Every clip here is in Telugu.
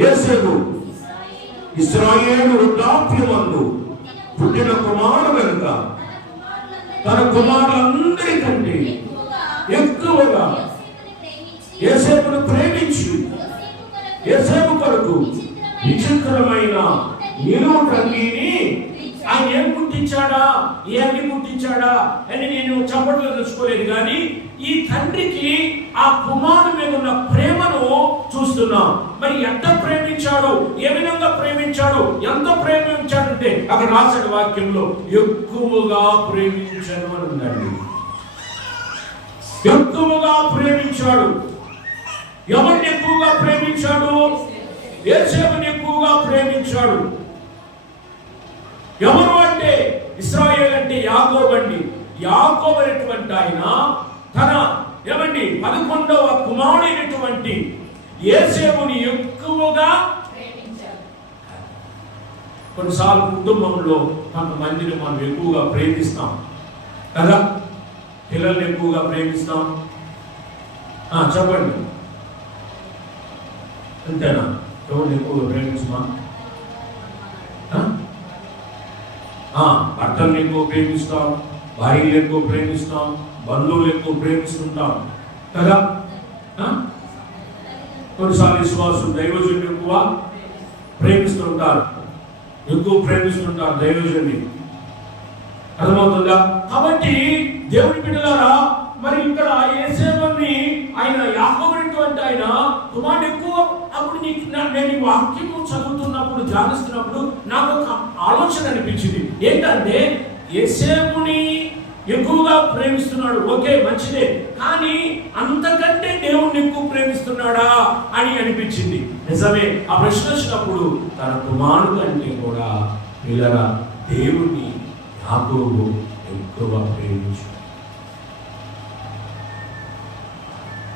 యోసేపు ఇశ్రాయేలు వృద్ధాప్యమందు పుట్టిన కుమారుడు కనుక తన కుమారులందరికంటే ఎక్కువగా యోసేపును ప్రేమించి యోసేపు కొరకు విచిత్రమైన నిలువు రంగిని ఆయన ఏం పుట్టించాడా, ఏ అగ్ని పుట్టించాడా అని నేను చెప్పట్లో తెలుసుకోలేదు. కానీ ఈ తండ్రికి ఆ కుమారుడు మీద ఉన్న ప్రేమను చూస్తున్నాం. మరి ఎంత ప్రేమించాడు, ఏ విధంగా ప్రేమించాడు, ఎంత ప్రేమించాడంటే అక్కడ రాసిన వాక్యంలో ఎక్కువగా ప్రేమించను అని ఉందండి. ఎక్కువగా ప్రేమించాడు. ఎవరిని ఎక్కువగా ప్రేమించాడు? యోసేపుని ఎక్కువగా ప్రేమించాడు. ఎవరు అంటే ఇశ్రాయేలు అంటే యాకోబు అండి. యాకోబు అనేటువంటి ఆయన తన 11వ కుమారుడైనటువంటి యోసేపుని ఎక్కువగా ప్రేమించాడు. కొన్నిసార్లు కుటుంబంలో కొంతమందిని మనం ఎక్కువగా ప్రేమిస్తాం కదా, పిల్లల్ని ఎక్కువగా ప్రేమిస్తాం. చెప్పండి, అంతేనా? ఎవరిని ఎక్కువగా ప్రేమించమా? భర్తలను ఎక్కువ ప్రేమిస్తాం, భార్యలు ఎక్కువ ప్రేమిస్తాం, బంధువులు ఎక్కువ ప్రేమిస్తుంటాం కదా. కొన్నిసార్లు విశ్వాసులు దైవజనులు ఎక్కువ ప్రేమిస్తుంటారు, ఎక్కువ ప్రేమిస్తుంటారు దైవజనుని. అర్థమవుతుందా? కాబట్టి దేవుని బిడ్డలారా, మరి ఇక్కడ యోసేపుని ఆయన యాకోబునటువంటి ఆయన కుమారుడు ఎక్కువ. అప్పుడు నేను ఈ వాక్యము చదువుతున్నప్పుడు, ధ్యానిస్తున్నప్పుడు నాకు ఒక ఆలోచన అనిపించింది. ఏంటంటే యోసేపుని ఎక్కువగా ప్రేమిస్తున్నాడు, ఓకే, మంచిదే. కానీ అంతకంటే దేవుణ్ణి ఎక్కువ ప్రేమిస్తున్నాడా అని అనిపించింది. నిజమే. ఆ ప్రశ్న వచ్చినప్పుడు తన కుమారుడు కంటే కూడా పిల్లగా దేవుణ్ణి యాకోబు ఎక్కువ ప్రేమించాడు.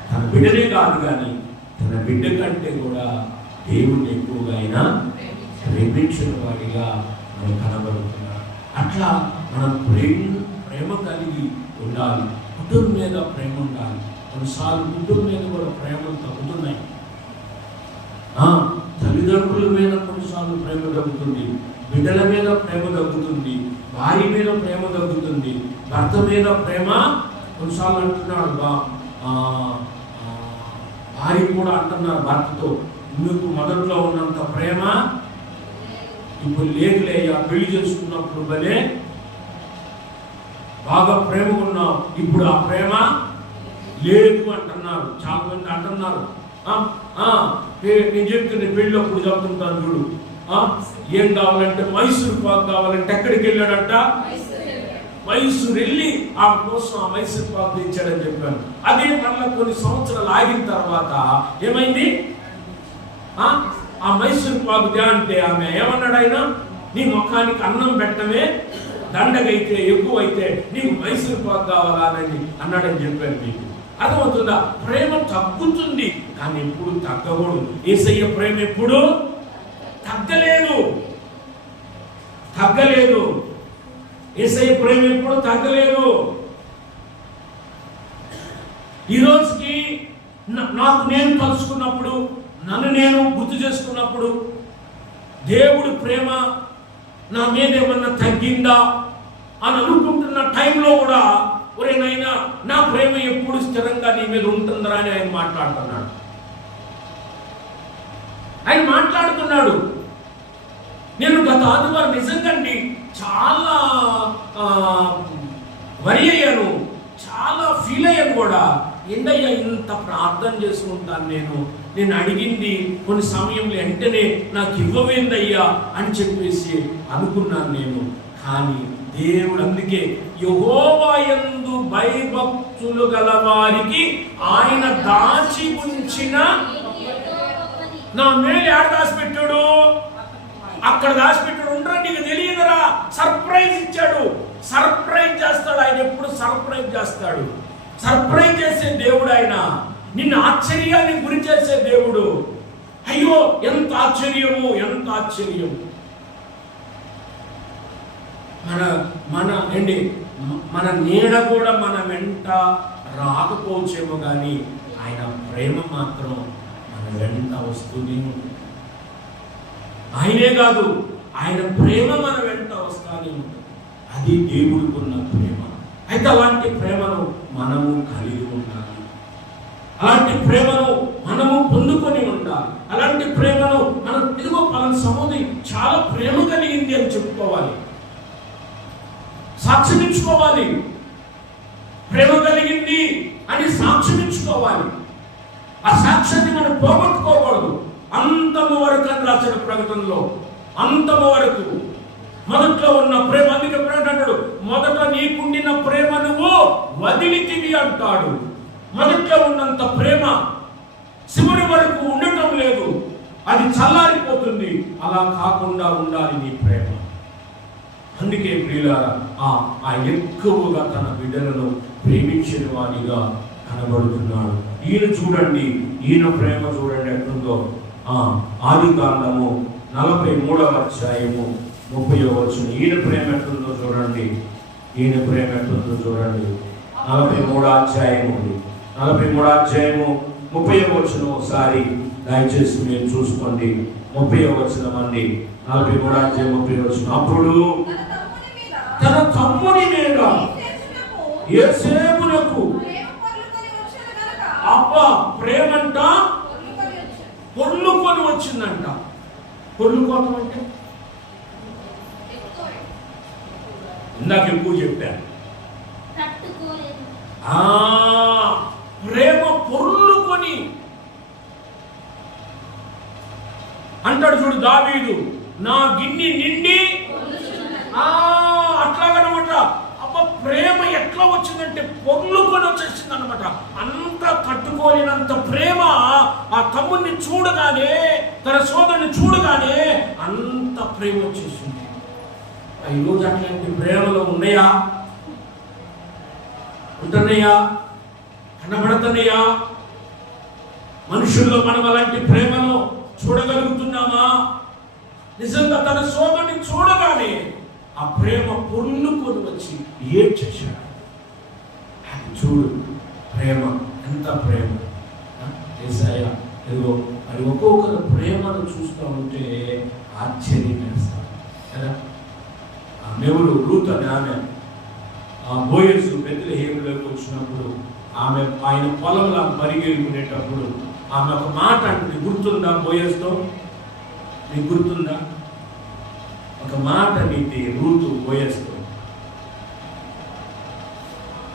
తన బిడ్డనే కాదు కానీ తన బిడ్డ కంటే కూడా దేవుణ్ణి ఎక్కువగా అయినా ప్రేమించిన వాడిగా మనం కనబడుతున్నాడు. అట్లా మనం ప్రేమ కలిగి ఉండాలి. కుటుంబం మీద ప్రేమ ఉండాలి. కొన్నిసార్లు కుటుంబం మీద కూడా ప్రేమలు తగ్గుతున్నాయి. తల్లిదండ్రుల మీద కొన్నిసార్లు ప్రేమ తగ్గుతుంది, బిడ్డల మీద ప్రేమ తగ్గుతుంది, భార్య మీద ప్రేమ తగ్గుతుంది, భర్త మీద ప్రేమ. కొన్నిసార్లు అంటున్నాడు భార్య కూడా అంటున్నారు భర్తతో, మీకు మొదట్లో ఉన్నంత ప్రేమ ఇప్పుడు లేదులే, పెళ్లి చేసుకున్నప్పుడు భలే బాగా ప్రేమ ఉన్నావు, ఇప్పుడు ఆ ప్రేమ లేదు అంటున్నారు. చాలా మంది అంటున్నారు. నేను చెప్తున్నా, పెళ్ళప్పుడు చెప్తుంటాను చూడు, ఏం కావాలంటే మైసూర్ పాక్ కావాలంటే ఎక్కడికి వెళ్ళాడంట? మైసూర్ వెళ్ళి ఆ కోసం ఆ మైసూర్ పాక్ తెచ్చాడని చెప్పాను. అదే మళ్ళీ కొన్ని సంవత్సరాలు ఆగిన తర్వాత ఏమైంది? ఆ మైసూర్ పాకు దే అంటే ఆమె ఏమన్నాడు ఆయన, నీ ముఖానికి అన్నం పెట్టమే దండగైతే ఎక్కువైతే నీకు మైసూర్ పాకు కావాలా అని అన్నాడని చెప్పాను. మీకు అర్థమవుతుందా? ప్రేమ తగ్గుతుంది కానీ ఎప్పుడు తగ్గకూడదు. యేసయ్య ప్రేమ ఎప్పుడు తగ్గలేదు. యేసయ్య ప్రేమ ఎప్పుడు తగ్గలేదు. ఈ రోజుకి నాకు నేను తలుచుకున్నప్పుడు, నన్ను నేను గుర్తు చేసుకున్నప్పుడు, దేవుడి ప్రేమ నా మీద ఏమన్నా తగ్గిందా అని అనుకుంటున్న టైంలో కూడా, ఒరే నాయనా, నా ప్రేమ ఎప్పుడు స్థిరంగా నీ మీద ఉంటుందా అని ఆయన మాట్లాడుతున్నాడు. నేను గత ఆదివారం నిజంగాండి చాలా వరి అయ్యాను, చాలా ఫీల్ అయ్యాను కూడా. ఏంటయ్యా ఇంత ప్రార్థన చేసుకుంటాను, నేను అడిగింది కొన్ని సమయంలో వెంటనే నాకు ఇవ్వవేందయ్యా అని చెప్పేసి అనుకున్నాను నేను. కానీ దేవుడు అందుకే యెహోవా యందు భయభక్తులు గల వారికి ఆయన దాచి ఉంచిన నా మేలు ఆడ దాచిపెట్టాడు, అక్కడ దాచిపెట్టాడు. ఉండరా, నీకు తెలియదురా, సర్ప్రైజ్ ఇచ్చాడు. సర్ప్రైజ్ చేస్తాడు ఆయన, ఎప్పుడు సర్ప్రైజ్ చేస్తాడు. సర్ప్రైజ్ చేసే దేవుడు ఆయన, నిన్ను ఆశ్చర్యానికి గురి చేసే దేవుడు. అయ్యో ఎంత ఆశ్చర్యము, ఎంత ఆశ్చర్యం. మన నీడ కూడా మన వెంట రాకపోవచ్చేమో కానీ ఆయన ప్రేమ మాత్రం మన వెంట వస్తూనే ఉంటుంది. ఆయనే కాదు, ఆయన ప్రేమ మన వెంట వస్తానే ఉంటుంది. అది దేవుడికి ఉన్న ప్రేమ. అయితే అలాంటి ప్రేమను మనము కలిగి ఉండాలి. అలాంటి ప్రేమను మనము పొందుకొని ఉండాలి. అలాంటి ప్రేమను మనం ఇదిగో పలానా సహోదరి చాలా ప్రేమ కలిగింది అని చెప్పుకోవాలి, సాక్ష్యమిచ్చుకోవాలి. ప్రేమ కలిగింది అని సాక్ష్యమిచ్చుకోవాలి. ఆ సాక్ష్యాన్ని మనం పోగొట్టుకోకూడదు. అంతము వరకు అని రాసిన ప్రకటనలో, అంతము వరకు మొదట్లో ఉన్న ప్రేమ. అందుకే ప్రేమ అంటాడు, మొదట నీకుండిన ప్రేమ నువ్వు వదిలితివి అంటాడు. మొదట్లో ఉన్నంత ప్రేమ చివరి వరకు ఉండటం లేదు, అది చల్లారిపోతుంది. అలా కాకుండా ఉండాలి నీ ప్రేమ. అందుకే ప్రియులారా, ఆ ఎక్కువగా తన బిడ్డలను ప్రేమించిన వాడిగా కనబడుతున్నాడు. ఈయన చూడండి, ఈయన ప్రేమ చూడండి ఎట్లుందో. ఆదికాండము 43వ అధ్యాయము 30వ వచనం. ఈయన ప్రేమ ఎట్లుందో చూడండి, ఈయన ప్రేమ ఎట్లుందో చూడండి. 43వ అధ్యాయము 30వ వచనం ఒకసారి దయచేసి మీరు చూసుకోండి. 30వ వచనం అండి, 43వ అధ్యాయం 30వ వచనం. అప్పుడు తన తమ్ముని మీద యోసేపునకు అబ్బా ప్రేమంట పొర్లుకొని వచ్చిందంట. పొర్లుకోవడం అంటే ఇందాక ఎక్కువ చెప్పాను. ప్రేమ పొర్లుకొని అంటాడు చూడు దావీదు, నా గిన్నె నిండి. అట్లాగనమాట. అబ్బా ప్రేమ ఎట్లా వచ్చిందంటే పొర్లుకొని వచ్చేసింది అనమాట. అంత తట్టుకోలేనంత ప్రేమ ఆ తమ్ముడిని చూడగానే, తన సోదరుని చూడగానే అంత ప్రేమ వచ్చేసింది. ఈరోజు అట్లాంటి ప్రేమలో ఉన్నాయా? ఉంటున్నాయా? కనబడుతున్నాయా? మనుషుల్లో మనం అలాంటి ప్రేమను చూడగలుగుతున్నామా? నిజంగా తన సోదరుని చూడగానే ఆ ప్రేమ పొర్లుకొని వచ్చి ఏడ్చేశాడు. చూడు ప్రేమ, ఎంత ప్రేమ. యేసయ్య ఏదో మరి ఒక్కొక్కరు ప్రేమను చూస్తూ ఉంటే ఆశ్చర్యం వేస్తారు కదా. ఎవరు? రూత్ అని ఆమె బోయసు బెత్లెహేములోకి వచ్చినప్పుడు ఆమె ఆయన పొలంలో పరిగెలుకునేటప్పుడు ఆమె ఒక మాట అంటే గుర్తుందా? బోయస్తో నీకు గుర్తుందా? ఒక మాట నీతి రూతు బోయస్తో.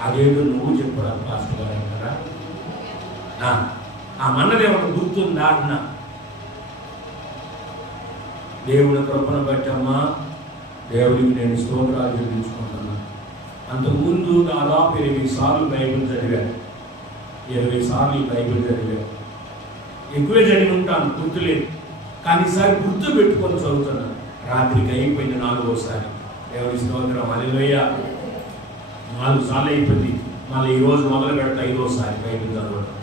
అదేదో నువ్వు చెప్పరా పాస్టర్ గారు అంటారా? ఆ మన్నదేమన్నా గుర్తుందా అన్న? దేవుని కృపను బట్టమ్మా దేవుడికి నేను స్తోత్రాలు చెల్లించుకుంటున్నాను. అంతకుముందు దాదాపు 20 సార్లు బైబిల్ చదివాను. 20 సార్లు ఈ బైబిల్ చదివాను. ఎక్కువే చదివి ఉంటాను, గుర్తులేదు. కానీ ఈసారి గుర్తు పెట్టుకొని చదువుతున్నాను. రాత్రికి అయిపోయింది 4వసారి. దేవుడి స్తోత్రం, హల్లెలూయా. 4 సార్లు అయిపోయింది. మళ్ళీ ఈరోజు మొదలు పెడతా 5వసారి బైబిల్ చదవడం.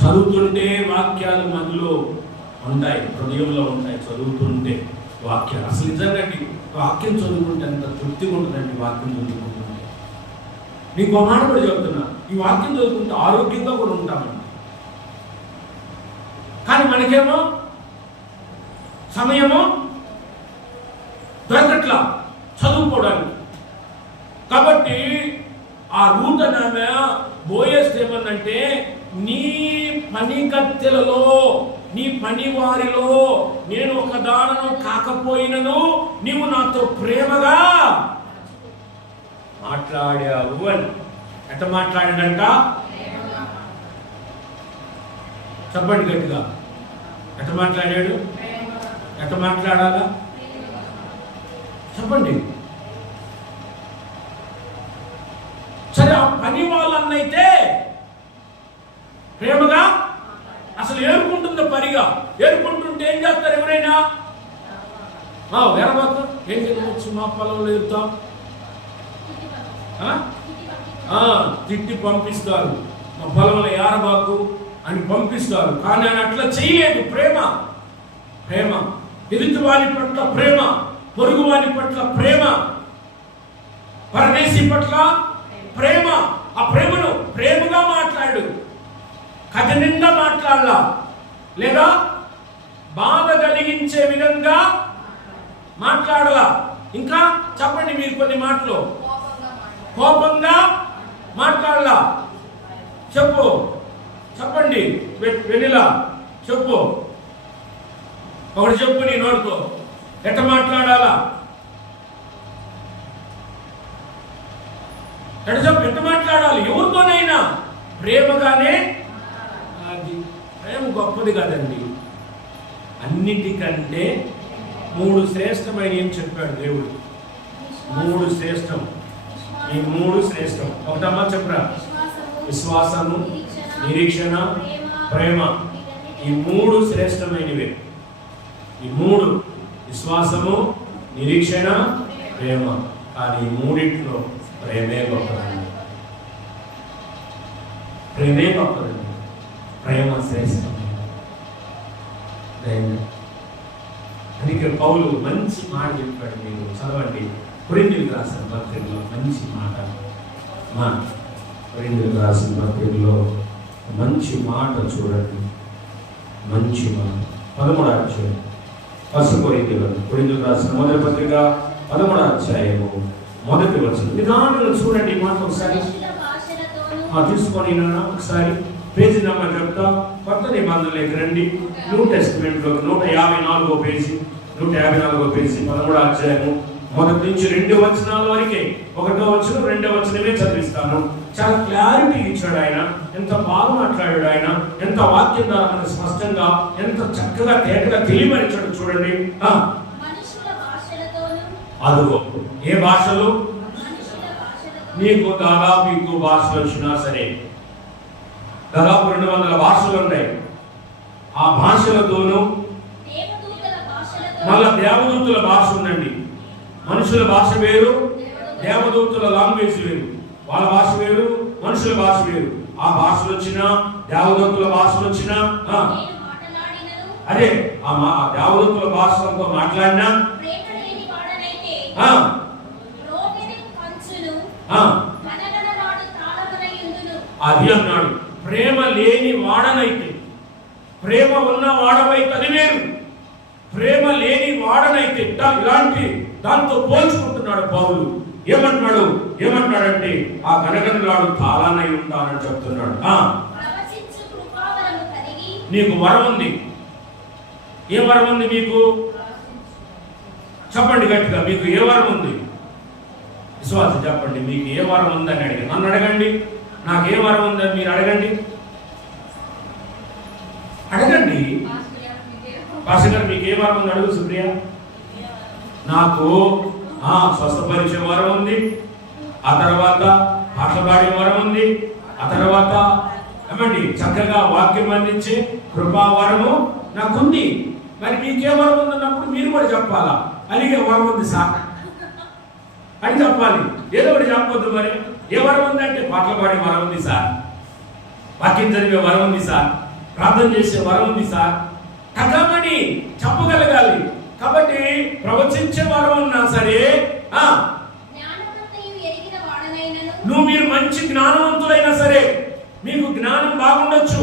చదువుతుంటే వాక్యాలు మనలో ఉంటాయి, హృదయంలో ఉంటాయి. చదువుతుంటే వాక్యాలు అసలు నిజంగా వాక్యం చదువుకుంటే ఎంత తృప్తిగా ఉంటుందండి. వాక్యం చదువుకుంటుంటే నీకు మాట కూడా చెప్తున్నా, ఈ వాక్యం చదువుకుంటే ఆరోగ్యంగా కూడా ఉంటామండి. కానీ మనకేమో సమయమో దొరకట్లా చదువుకోవడానికి. కాబట్టి ఆ రూత్ ఆమె బోయస్ ఏమన్నంటే, నీ పని కత్తెలలో, నీ పని వారిలో నేను ఒక దానను కాకపోయినను నీవు నాతో ప్రేమగా మాట్లాడావు అని. ఎట్ట మాట్లాడాడంట? చెప్పండి గట్టిగా. ఎట్ట మాట్లాడాడు? ఎట్ట మాట్లాడాలా చెప్పండి. సరే, ఆ పని వాళ్ళన్నైతే ప్రేమగా అసలు ఏరుకుంటుందో పరిగా. ఏరుకుంటుంటే ఏం చేస్తారు ఎవరైనా? వేరబాకు ఏం చేయవచ్చు, మా పొలంలో ఎరుతాం, తిట్టి పంపిస్తారు. మా పొలంలో ఏరబాకు అని పంపిస్తారు. కానీ ఆయన అట్లా చేయలేదు. ప్రేమ, ప్రేమ ఎదుటి వారి పట్ల ప్రేమ, పొరుగు వారి పట్ల ప్రేమ, పరదేశీ పట్ల ప్రేమ. ఆ ప్రేమను ప్రేమగా మాట్లాడు, కఠినంగా మాట్లాడలా, లేదా బాధ కలిగించే విధంగా మాట్లాడలా. ఇంకా చెప్పండి మీరు కొన్ని మాటలు. కోపంగా మాట్లాడలా. చెప్పండి వెనిలా చెప్పు. ఒకటి చెప్పు నీ నోడుకో, ఎట్ట మాట్లాడాలా? ఎట్ట మాట్లాడాలి? ఎవరితోనైనా ప్రేమగానే. అది ప్రేమ గొప్పది కాదండి. అన్నిటికంటే 3 శ్రేష్టమైన ఏం చెప్పాడు దేవుడు. 3 శ్రేష్టం. ఈ 3 శ్రేష్టం. ఒకటమ్మా చెప్పరా? విశ్వాసము, నిరీక్షణ, ప్రేమ. ఈ 3 శ్రేష్టమైనవే. ఈ 3 విశ్వాసము, నిరీక్షణ, ప్రేమ. కానీ ఈ 3 ప్రేమే గొప్పదండి. ప్రేమే గొప్పదండి. ప్రేమ శ్రేష్టం. అందుకే పౌలు మంచి మాట చెప్పాడు. మీరు చదవండి కొరింథీయులకు రాసిన పత్రికలో మంచి మాట. కొరింథీయులకు రాసిన పత్రికలో మంచి మాట చూడండి. మంచి మాట 13వ అధ్యాయం. కొరింథీయులకు రాసిన మొదటి పత్రిక 13వ అధ్యాయము 1వ వచనం. నిదానంగా చూడండి ఈ మాట ఒకసారి తీసుకొని ఒకసారి పేజీ నెంబర్ చెప్తా. కొత్త నిబంధనలోకి రండి. న్యూ టెస్టిమెంట్లోకి 154వ పేజీ. 154వ పేజీ 13వ అధ్యాయము 1 నుంచి 2 వచనాల వరకే. 1వ వచనం 2వ వచనమే చదివిస్తాను. చాలా క్లారిటీ ఇచ్చాడు ఆయన. ఎంత బాగా మాట్లాడాడు ఆయన. ఎంత వాక్యం ద్వారా మనకు స్పష్టంగా, ఎంత చక్కగా తేటగా తెలియమరిచాడు చూడండి. అదిగో ఏ భాషలు నీకు దాదాపు ఎక్కువ భాషలు వచ్చినా సరే, దాదాపు 200 భాషలు ఉన్నాయి. ఆ భాషలతోనూ మళ్ళా దేవదూతుల భాష ఉందండి. మనుషుల భాష వేరు, దేవదూతుల లాంగ్వేజ్ వేరు. వాళ్ళ భాష వేరు, మనుషుల భాష వేరు. ఆ భాషలు వచ్చినా, దేవదూతుల భాషలు వచ్చినా, అదే ఆ దేవదూతుల భాషలతో మాట్లాడినా అది అన్నాడు. ప్రేమ లేని వాడనైతే, ప్రేమ ఉన్న వాడవైతే అది వేరు. ప్రేమ లేని వాడనైతే ఇలాంటి దాంతో పోల్చుకుంటున్నాడు పౌలు. ఏమంటున్నాడంటే ఆ గనగనలాడు తాళానై ఉంటానని చెప్తున్నాడు. నీకు వరం ఉంది. ఏ వరం ఉంది మీకు? చెప్పండి గట్టిగా, మీకు ఏ వరం ఉంది? విశ్వాసం చెప్పండి, మీకు ఏ వరం ఉందని అడిగి నన్ను అడగండి. నాకు ఏ వరం ఉందని మీరు అడగండి. పాస్టర్ గారు మీకు ఏ వరం ఉంది అడుగు. సుప్రియ, నాకు స్వస్థపరిచే వరం ఉంది. ఆ తర్వాత పాట పాడే వరం ఉంది. ఆ తర్వాత ఏమండి చక్కగా వాక్యం అందించే కృపావరము నాకుంది. మరి మీకే వరం ఉందన్నప్పుడు మీరు కూడా చెప్పాలా? అలాగే వరం ఉంది సార్ అని చెప్పాలి. ఏదో ఒకటి చెప్పొద్దు. మరి ఏ వరం ఉందంటే పాటలు పాడే వరం ఉంది సార్, వాక్యం చదివే వరం ఉంది సార్, ప్రార్థన చేసే వరం ఉంది సార్ కథమని చెప్పగలగాలి. కాబట్టి ప్రవచించే వరం ఉన్నా సరే, మీరు మంచి జ్ఞానవంతులైనా సరే, మీకు జ్ఞానం బాగుండొచ్చు,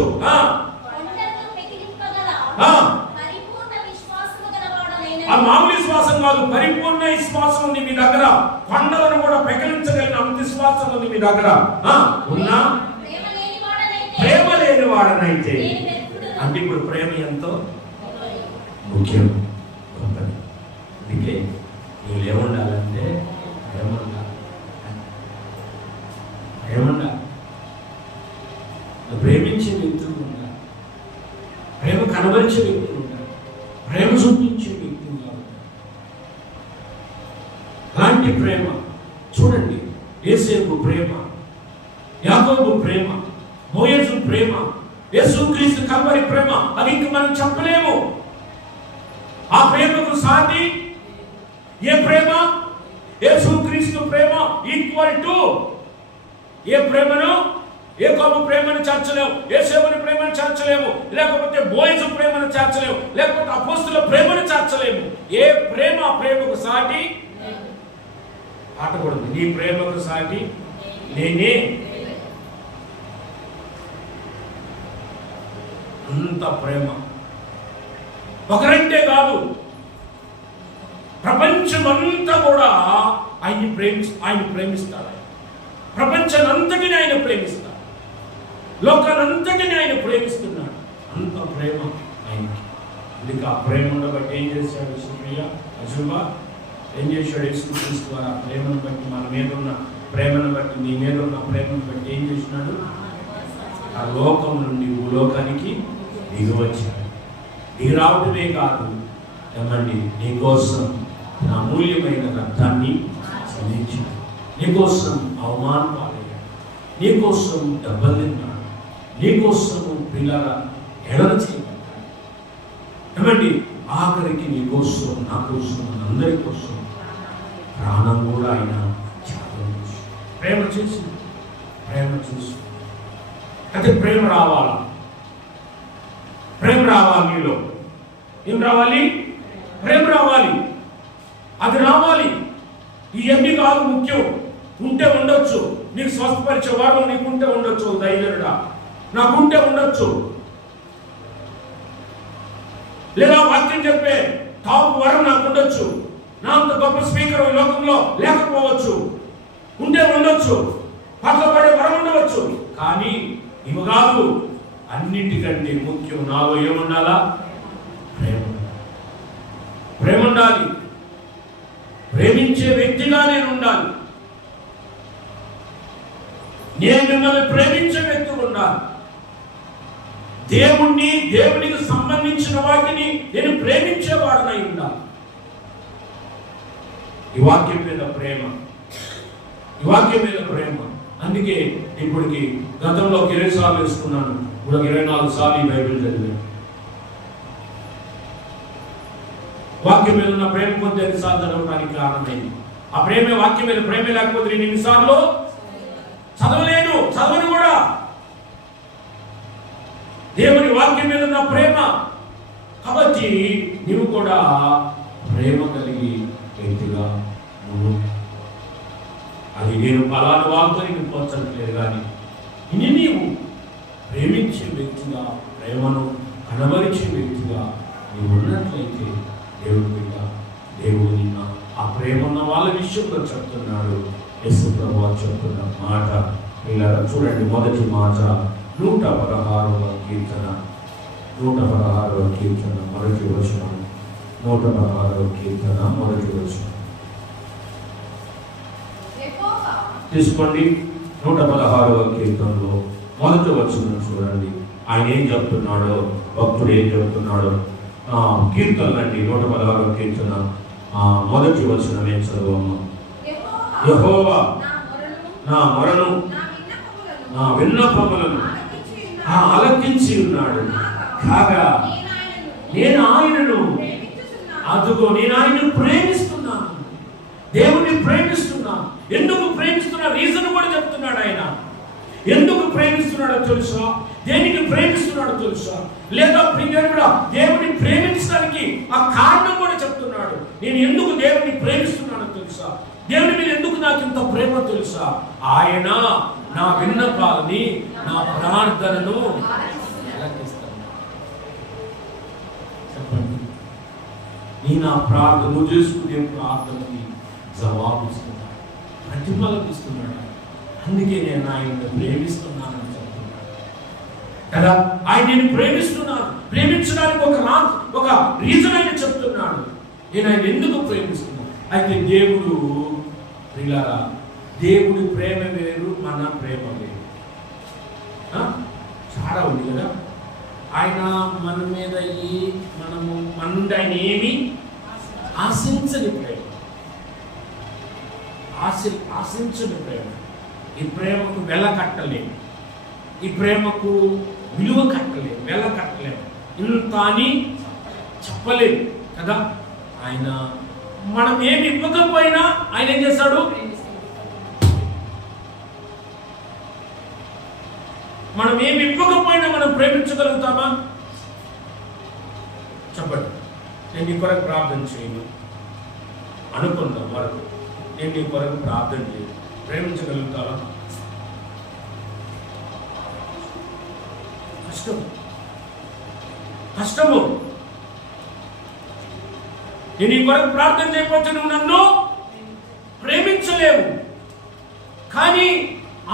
ఆ మామూలు విశ్వాసం కాదు, పరిపూర్ణ విశ్వాసం ఉంది మీ దగ్గర. కొండలను కూడా పెకలించగలిగిన అంత విశ్వాసం ఉంది మీ దగ్గర. ఉన్నా ప్రేమ లేని వాడనైతే, అంటే ఇప్పుడు ప్రేమ ఎంతో ముఖ్యం, గొప్పది. అందుకే నువ్వు ఏముండాలంటే ఏముండాలి? ప్రేమించే వ్యక్తులు ఉండాలి, ప్రేమ కనబరిచే వ్యక్తులు ఉండాలి, ప్రేమ చూపించే వ్యక్తులు ఉండాలి. అలాంటి ప్రేమ చూడండి. యేసేపు ప్రేమ, యాకోబు ప్రేమ, మోయేసు ప్రేమ, యేసుక్రీస్తు కల్వరి ప్రేమ, అది ఇంక మనం చెప్పలేము. ఆ ప్రేమకు సాటి ఏ ప్రేమ? యేసుక్రీస్తు ప్రేమ ఈక్వల్ టు ఏ ప్రేమను? యాకోబు ప్రేమను చేర్చలేము, యేసేపుని ప్రేమను చేర్చలేము, లేకపోతే బోయజు ప్రేమను చేర్చలేము, లేకపోతే అపోస్తుల ప్రేమను చేర్చలేము. ఏ ప్రేమ ప్రేమకు సాటి? ఆటకూడదు. నీ ప్రేమకు సాటి లేనే. అంత ప్రేమ. ఒకరంటే కాదు, ప్రపంచమంతా కూడా ఆయన ప్రేమిస్తాడు. ప్రపంచానంతటిని ఆయన ప్రేమిస్తాడు. లోకానంతటిని ఆయన ప్రేమిస్తున్నాడు. అంత ప్రేమ ఆయనకి. అందుకే ఆ ప్రేమ ఉండబట్టి ఏం చేశాడు సుప్రియ అజుబా? ఏం చేశాడు? యేసుక్రీస్తు ద్వారా ప్రేమను బట్టి, మన మీద ఉన్న ప్రేమను బట్టి, నీ మీద ఉన్న ప్రేమను బట్టి ఏం చేసినాడు? ఆ లోకం నుండి భూలోకానికి దిగివచ్చాడు. దిగి రావడమే కాదు, ఏమండి, నీకోసం నా అమూల్యమైన రక్తాన్ని చెల్లించాడు. నీకోసం అవమానం పాలయ్యాడు. నీకోసం దెబ్బలు తిన్నాడు. నీకోసం పిల్లల ఎడల చేయబడ్డాడు. ఏమండి, ఆఖరికి నీకోసం, నా కోసం, అందరి కోసం ప్రాణం కూడా ఆయన త్యాగం చేసి ప్రేమ చేసి అయితే ప్రేమ రావాలా? ప్రేమ రావాలి. నీలో ఏం రావాలి? ప్రేమ రావాలి. అది రావాలి. ఇవన్నీ కాదు ముఖ్యం. ఉంటే ఉండొచ్చు, నీకు స్వస్థపరిచే వారు నీకుంటే ఉండొచ్చు, ధైర్యుడా నాకుంటే ఉండొచ్చు, లేదా వాక్యం చెప్పే టాప్ వరం నాకు ఉండొచ్చు, నా అంత గొప్ప స్పీకర్ ఈ లోకంలో లేకపోవచ్చు, ఉంటే ఉండొచ్చు, పాటలు పాడే వరం ఉండవచ్చు. కానీ ఇవి కాదు. అన్నిటికంటే ముఖ్యం నాలో ఏముండాలా? ప్రేమ ఉండాలి. ప్రేమించే వ్యక్తిగా నేను ఉండాలి. నేను మిమ్మల్ని ప్రేమించే వ్యక్తి ఉండాలి. దేవునికి సంబంధించిన వాటిని నేను ప్రేమించేవాడనై ఉండాలి. ఈ వాక్యం మీద ప్రేమ. అందుకే ఇప్పటికి గతంలో 20 సార్లు వేసుకున్నాను, ఇప్పుడు 24 సార్లు ఈ బైబిల్ చదివాను. వాక్యం మీద ఉన్న ప్రేమ కొద్ది ఎన్నిసార్లు చదవడానికి కారణమైంది. ఆ వాక్యం మీద ప్రేమ లేకపోతే నేను ఎన్నిసార్లు చదవను కూడా. దేవుని వాక్యం మీద ఉన్న ప్రేమ కాబట్టి నువ్వు కూడా ప్రేమ కలిగి వ్యక్తిగా నువ్వు, అది నేను పలానా వాళ్ళతో నీకు పోల్చట్లేదు, కానీ ఇన్ని నీవు ప్రేమించే వ్యక్తిగా, ప్రేమను కనబరిచే వ్యక్తిగా నీవు ఉన్నట్లయితే దేవుడు నిన్న ఆ ప్రేమ ఉన్న వాళ్ళ విషయంలో చెప్తున్నాడు. యేసు ప్రభువు చెప్తున్న మాట ఇలా చూడండి. మొదటి మాట 116వ కీర్తన మొదటి వచనం. 116వ కీర్తన మొదటి వచనం తీసుకోండి. 116వ కీర్తనలో మొదటి వచనం చూడండి. ఆయన ఏం చెప్తున్నాడో, భక్తుడు ఏం చెప్తున్నాడో. కీర్తనలండి 116వ కీర్తన మొదటి వచనం ఏం చదవమ్మా? యెహోవా నా మొరను, నా విన్నపములను ఆలకించి ఉన్నాడు. కాగా నేను ఆయనను ప్రేమిస్తున్నాను. దేవుణ్ణి ప్రేమిస్తున్నాను. ఎందుకు ప్రేమిస్తున్నా? రీజన్ కూడా చెప్తున్నాడు ఆయన. ఎందుకు ప్రేమిస్తున్నాడో తెలుసా? దేనికి ప్రేమిస్తున్నాడో తెలుసా? లేదా కూడా దేవుని ప్రేమించడానికి ఆ కారణం కూడా చెప్తున్నాడు. నేను ఎందుకు దేవుని ప్రేమిస్తున్నానో తెలుసా? దేవుని మీద ఎందుకు నాకు ఇంత ప్రేమ తెలుసా? ఆయన నా విన్నపాలని, నా ప్రార్థనను ఆలకిస్తాను. చెప్పండి, నా ప్రార్థన, నువ్వు చేసుకునే ప్రార్థనకి జవాబిస్తున్నాడు, ప్రతిఫలమిస్తున్నాడు. అందుకే నేను ఆయన్ని ప్రేమిస్తున్నానని చెప్తున్నాను కదా. ఆయన నేను ప్రేమించడానికి ఒక రీజన్ ఆయన చెప్తున్నాడు. నేను ఆయన ఎందుకు ప్రేమిస్తున్నాను? అయితే దేవుడి ప్రేమ వేరు, మన ప్రేమ వేరు. చాలా ఉంది కదా. ఆయన మన మీద ఆయన ఏమి ఆశించని ప్రేమ, ఆశించని ప్రేమ. ఈ ప్రేమకు వెల కట్టలేము, ఈ ప్రేమకు విలువ కట్టలేము, వెల కట్టలేము, ఇంత అని చెప్పలేము కదా. ఆయన మనం ఏమి ఇవ్వకపోయినా ఆయన ఏం చేస్తాడు? మనం ఏమి ఇవ్వకపోయినా మనం ప్రేమించగలుగుతామా? చెప్పండి. నేను నీ కొరకు ప్రార్థన చేయను అనుకుందాం వరకు, నేను నీ కొరకు ప్రార్థన చేయను, ప్రేమించగలుగుతావా? కష్టము. నేను ఈ కొరకు ప్రార్థన చేయకపోతే నువ్వు నన్ను ప్రేమించలేవు. కానీ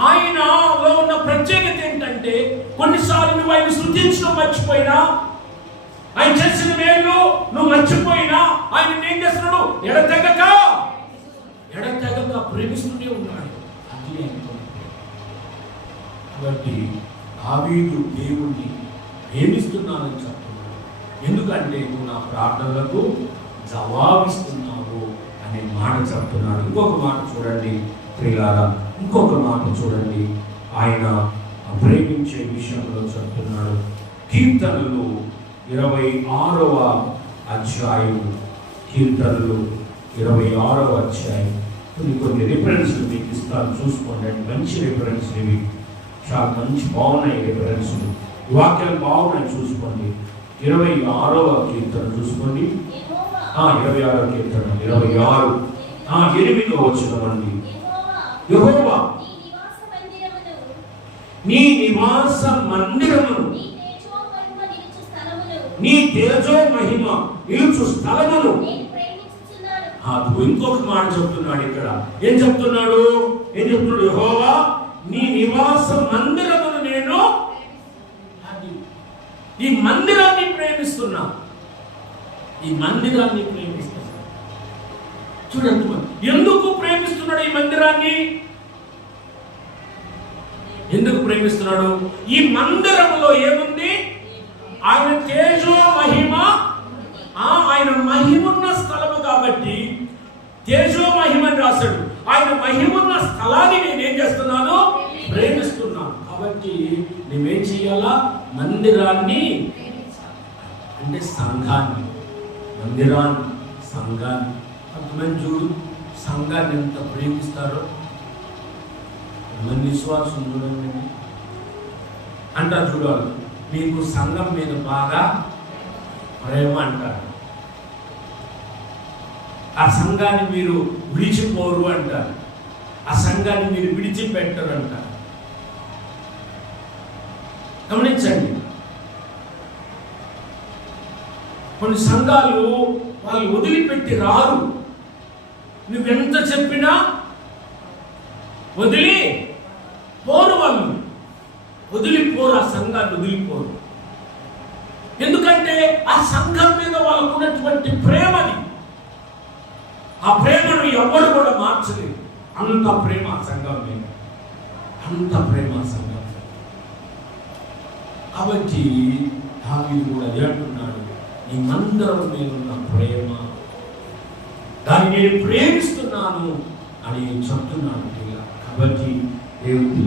ఆయనలో ఉన్న ప్రత్యేకత ఏంటంటే కొన్నిసార్లు నువ్వు ఆయన స్తుతించడం మర్చిపోయినా, ఆయన చేసిన మేలు నువ్వు మర్చిపోయినా ఆయన ఏం చేస్తున్నాడు? ఎడతెగక ప్రేమిస్తూనే ఉన్నాడు. అది కాబట్టి దావీదు దేవుణ్ణి ప్రేమిస్తున్నానని చెప్తున్నాడు. ఎందుకంటే నువ్వు నా ప్రార్థనలకు జవాబిస్తున్నావు అనే మాట చెప్తున్నాడు. ఇంకొక మాట చూడండి ప్రియులారా, ఇంకొక మాట చూడండి. ఆయన ప్రేమించే విషయంలో చెప్తున్నాడు. కీర్తనలు 26వ అధ్యాయము, కీర్తనలు 26వ అధ్యాయం. కొన్ని రిఫరెన్స్లు మీకు ఇస్తాను, చూసుకోండి. మంచి రిఫరెన్స్ ఇవి, చాలా మంచి బాగున్నాయి రిఫరెన్స్లు. వాక్యాలు బాగున్నాయి, చూసుకోండి. 26వ కీర్తన చూసుకోండి. 26వ కీర్తన 26 8వ వచనం అండి. యెహోవా నీ నివాస మందిరమును, నీ తేజో మహిమ నిలుచు స్థలమును. ఇంకొక మాట చెప్తున్నాడు ఇక్కడ. ఏం చెప్తున్నాడు? యెహోవా నీ నివాస మందిరమును నేను, ఈ మందిరాన్ని ప్రేమిస్తున్నా, ఈ మందిరాన్ని ప్రేమిస్తున్నా. చూడండి ఎందుకు ప్రేమిస్తున్నాడు ఈ మందిరాన్ని? ఎందుకు ప్రేమిస్తున్నాడు? ఈ మందిరములో ఏముంది? ఆయన తేజో మహిమ, ఆయన మహిమున్న స్థలము కాబట్టి తేజో మహిమని రాశాడు. ఆయన మహిమున్న స్థలాన్ని నేనేం చేస్తున్నాను? ప్రేమిస్తున్నాను. కాబట్టి నువ్వేం చెయ్యాలా? మందిరాన్ని అంటే సంఘాన్ని, మందిరాన్ని, సంఘాన్ని. కొంతమంది చూడు సంఘాన్ని ఎంత ప్రేమిస్తారో. కొంతమంది విశ్వాసం చూడండి అంటారు, చూడాలి మీకు సంఘం మీద బాగా ప్రేమ అంటారు. ఆ సంఘాన్ని మీరు విడిచిపోరు అంటారు. ఆ సంఘాన్ని మీరు విడిచిపెట్టరు అంటారు. గమనించండి, కొన్ని సంఘాలు వాళ్ళు వదిలిపెట్టి రారు. నువ్వెంత చెప్పినా వదిలి పోరు, వాళ్ళు వదిలిపోరు, ఆ సంఘాన్ని వదిలిపోరు. ఎందుకంటే ఆ సంఘం మీద వాళ్ళకు ఉన్నటువంటి ప్రేమని, ఆ ప్రేమను ఎవరు కూడా మార్చలేదు. అంత ప్రేమ ఆ సంఘం మీద, అంత ప్రేమ ఆ సంఘం. కాబట్టి దావీదు కూడా అదే అంటున్నాడు, నీ మందిరం మీద ఉన్న ప్రేమ, దాన్ని నేను ప్రేమిస్తున్నాను అని చెప్తున్నాను. కాబట్టి దేవుని